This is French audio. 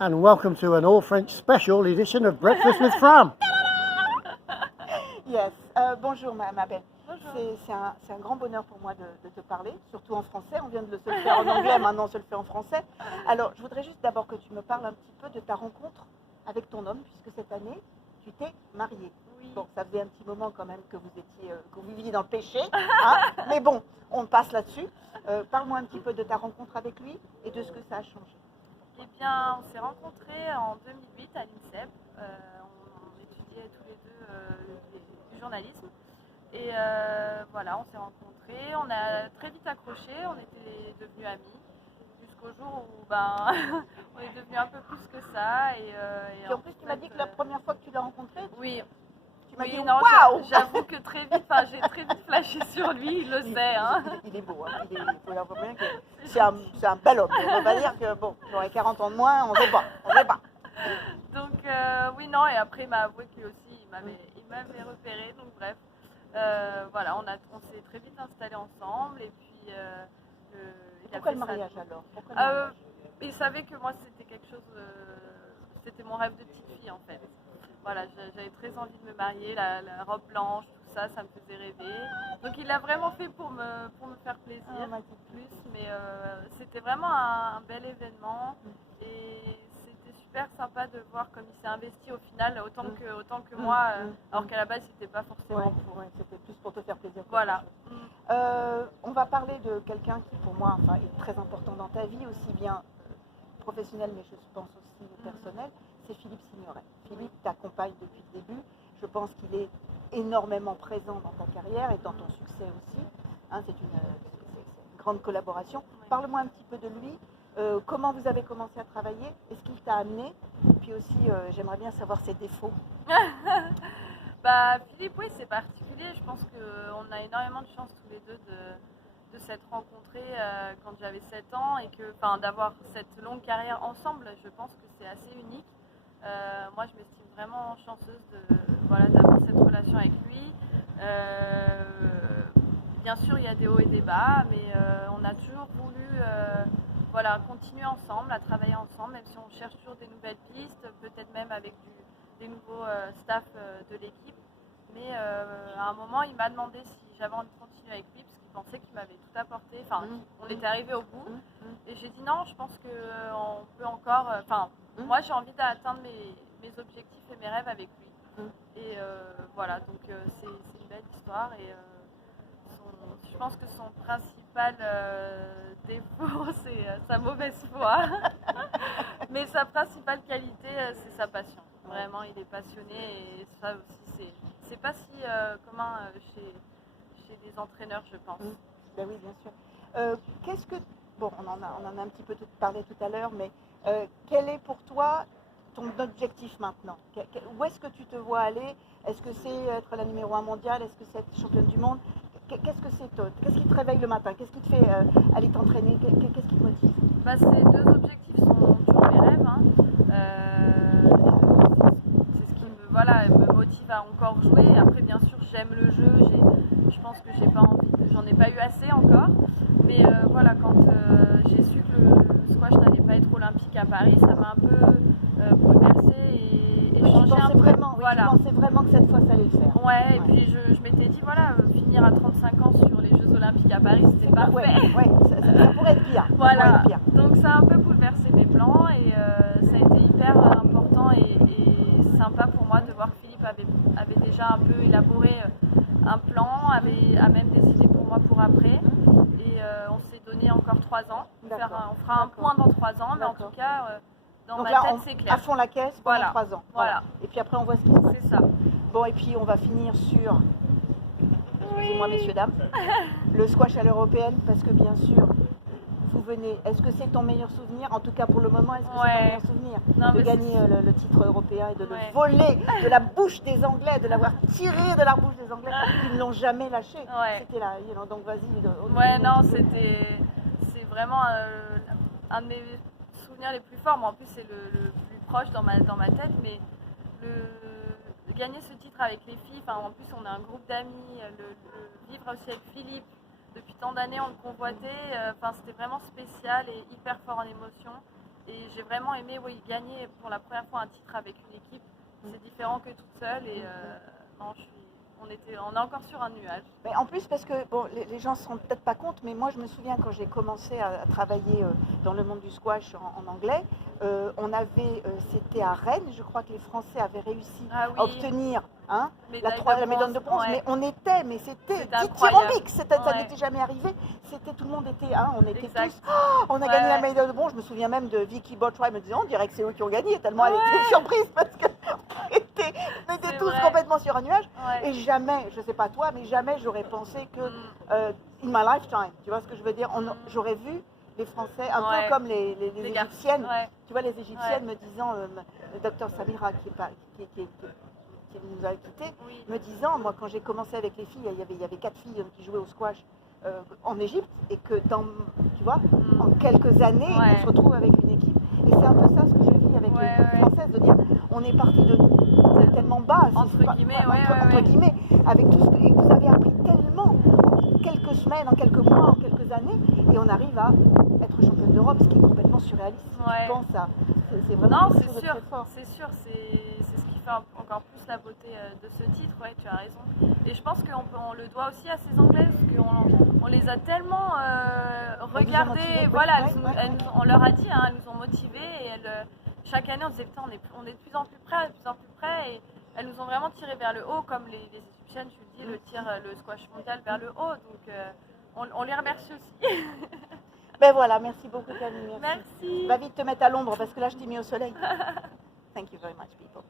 and welcome to an all-French special edition of Breakfast with Fram. Yes. Bonjour ma belle. C'est un grand bonheur pour moi de te parler, surtout en français. On vient de se le faire en anglais, maintenant on se le fait en français. Alors, je voudrais juste d'abord que tu me parles un petit peu de ta rencontre avec ton homme, puisque cette année, tu t'es mariée. Oui. Bon, ça faisait un petit moment quand même que vous viviez dans le péché, hein, mais bon, on passe là-dessus. Parle-moi un petit peu de ta rencontre avec lui et de ce que ça a changé. Eh bien, on s'est rencontrés en 2008 à l'INSEP. On étudiait tous les deux du journalisme. Et voilà, on s'est rencontrés. On a très vite accroché. On était devenus amis. Jusqu'au jour où on est devenus un peu plus que ça. Et en plus, tu m'as dit que la première fois que tu l'as rencontré, oui. Tu m'as dit non, waouh. j'avoue que j'ai très vite flashé sur lui, il le sait. Hein. Il est beau, hein. Il faut avouer bien que c'est un bel homme. On ne va pas dire que bon, j'aurais 40 ans de moins, on ne sait pas. Donc oui, non, et après il m'a avoué que lui aussi, il m'avait repéré, donc bref. Voilà, on s'est très vite installés ensemble, et puis Pourquoi le mariage alors? il savait que moi c'était quelque chose, c'était mon rêve de petite fille en fait. Voilà, j'avais très envie de me marier, la robe blanche, tout ça, ça me faisait rêver. Donc il l'a vraiment fait pour me faire plaisir, plus, mais c'était vraiment un bel événement, et c'était super sympa de voir comme il s'est investi au final, autant que moi, alors qu'à la base c'était pas forcément pour. C'était plus pour te faire plaisir. Voilà. On va parler de quelqu'un qui pour moi est très important dans ta vie, aussi bien professionnel, mais je pense aussi personnel, c'est Philippe Signoret. Philippe t'accompagne depuis le début. Je pense qu'il est énormément présent dans ta carrière et dans ton succès aussi. Hein, c'est une grande collaboration. Oui. Parle-moi un petit peu de lui. Comment vous avez commencé à travailler? Est-ce qu'il t'a amené? Puis aussi, j'aimerais bien savoir ses défauts. Philippe, oui, c'est particulier. Je pense qu'on a énormément de chance tous les deux de s'être rencontrés quand j'avais 7 ans, et d'avoir cette longue carrière ensemble. Je pense que c'est assez unique. Moi, je m'estime vraiment chanceuse d'avoir cette relation avec lui. Bien sûr, il y a des hauts et des bas, mais on a toujours voulu continuer ensemble, à travailler ensemble, même si on cherche toujours des nouvelles pistes, peut-être même avec des nouveaux staff de l'équipe. Mais à un moment, il m'a demandé si j'avais envie de continuer avec lui, parce qu'il pensait qu'il m'avait tout apporté. On était arrivé au bout. Et j'ai dit non, je pense qu'on peut encore. Moi, j'ai envie d'atteindre mes objectifs et mes rêves avec lui. Et voilà, donc c'est une belle histoire. Et je pense que son principal défaut, c'est sa mauvaise foi. Mais sa principale qualité, c'est sa passion. Vraiment, il est passionné, et ça aussi, c'est pas si commun chez les entraîneurs, je pense. Ben oui, bien sûr. Bon, on en a un petit peu parlé tout à l'heure, mais quel est pour toi ton objectif maintenant? Où est-ce que tu te vois aller? Est-ce que c'est être la numéro 1 mondiale? Est-ce que c'est être championne du monde? Qu'est-ce que c'est, toi? Qu'est-ce qui te réveille le matin? Qu'est-ce qui te fait aller t'entraîner? Qu'est-ce qui te motive? Ces deux objectifs sont toujours mes rêves. Hein. C'est ce qui me motive à encore jouer. Après, bien sûr, j'aime le jeu. Je pense que j'en ai pas eu assez encore. Mais quand j'ai su que le squash n'allait pas être olympique à Paris, ça m'a un peu bouleversée et changé un peu. Tu pensais vraiment que cette fois ça allait le faire. Ouais, et puis je m'étais dit, finir à 35 ans sur les Jeux Olympiques à Paris, c'était parfait. Ça pourrait être pire. Voilà, donc ça a un peu bouleversé mes plans, et ça a été hyper important et sympa pour moi de voir que Philippe avait déjà un peu élaboré un plan, a même des idées pour moi pour après. Et on s'est donné encore 3 ans. On fera un point dans 3 ans, mais en tout cas, dans ma tête, c'est clair. À fond la caisse pendant 3 ans. Voilà. Et puis après, on voit ce qui se passe. C'est ça. Bon, et puis on va finir sur, excusez-moi messieurs, dames, le squash à l'européenne, parce que bien sûr, vous venez. Est-ce que c'est ton meilleur souvenir? En tout cas pour le moment, est-ce que c'est ton meilleur souvenir de gagner le titre européen et de le voler de la bouche des Anglais, de l'avoir tiré de la bouche des Anglais, qui ne l'ont jamais lâché? C'était là, donc vas-y. C'est vraiment un de mes souvenirs les plus forts. Moi, en plus, c'est le plus proche dans ma tête, mais gagner ce titre avec les filles, en plus on a un groupe d'amis, le vivre aussi avec Philippe, depuis tant d'années on le convoitait, c'était vraiment spécial et hyper fort en émotion. Et j'ai vraiment aimé gagner pour la première fois un titre avec une équipe. C'est différent que toute seule et non, on est encore sur un nuage. Mais en plus, parce que bon, les gens ne se rendent peut-être pas compte, mais moi je me souviens quand j'ai commencé à travailler dans le monde du squash en anglais, c'était à Rennes, je crois que les Français avaient réussi à obtenir la médaille de bronze, mais c'était dithyrambique, ça n'était jamais arrivé. Tout le monde était, on était tous, on a gagné la médaille de bronze. Je me souviens même de Vicky Botry me disant, on dirait que c'est eux qui ont gagné, tellement elle était surprise parce qu'on était tous complètement sur un nuage. Et jamais, je ne sais pas toi, mais jamais j'aurais pensé que, in my lifetime, tu vois ce que je veux dire, j'aurais vu les Français, un peu comme les Égyptiennes, tu vois, les Égyptiennes me disant, le docteur Samira qui nous a quittés, me disant, moi quand j'ai commencé avec les filles, il y avait 4 filles qui jouaient au squash en Égypte, et que tu vois, en quelques années, on se retrouve avec une équipe, et c'est un peu ça ce que je vis avec les Françaises, de dire, on est parti de tellement bas, entre guillemets, avec tout ce que, et vous avez appris tellement en quelques semaines, en quelques mois, en quelques années, et on arrive à être championne d'Europe, ce qui est complètement surréaliste. Je pense à, c'est vraiment non, quelque chose de très fort. C'est sûr, c'est ce qui fait encore plus la beauté de ce titre, tu as raison. Et je pense qu'on le doit aussi à ces Anglaises, qu'on les a tellement regardées, voilà, on leur a dit, elles nous ont motivées, et chaque année on disait putain, on est de plus en plus près, et elles nous ont vraiment tiré vers le haut, comme les Égyptiennes, tu le dis, le squash mondial vers le haut, donc on les remercie aussi. Ben voilà, merci beaucoup Camille. Merci. Va vite te mettre à l'ombre parce que là je t'ai mis au soleil. Thank you very much people.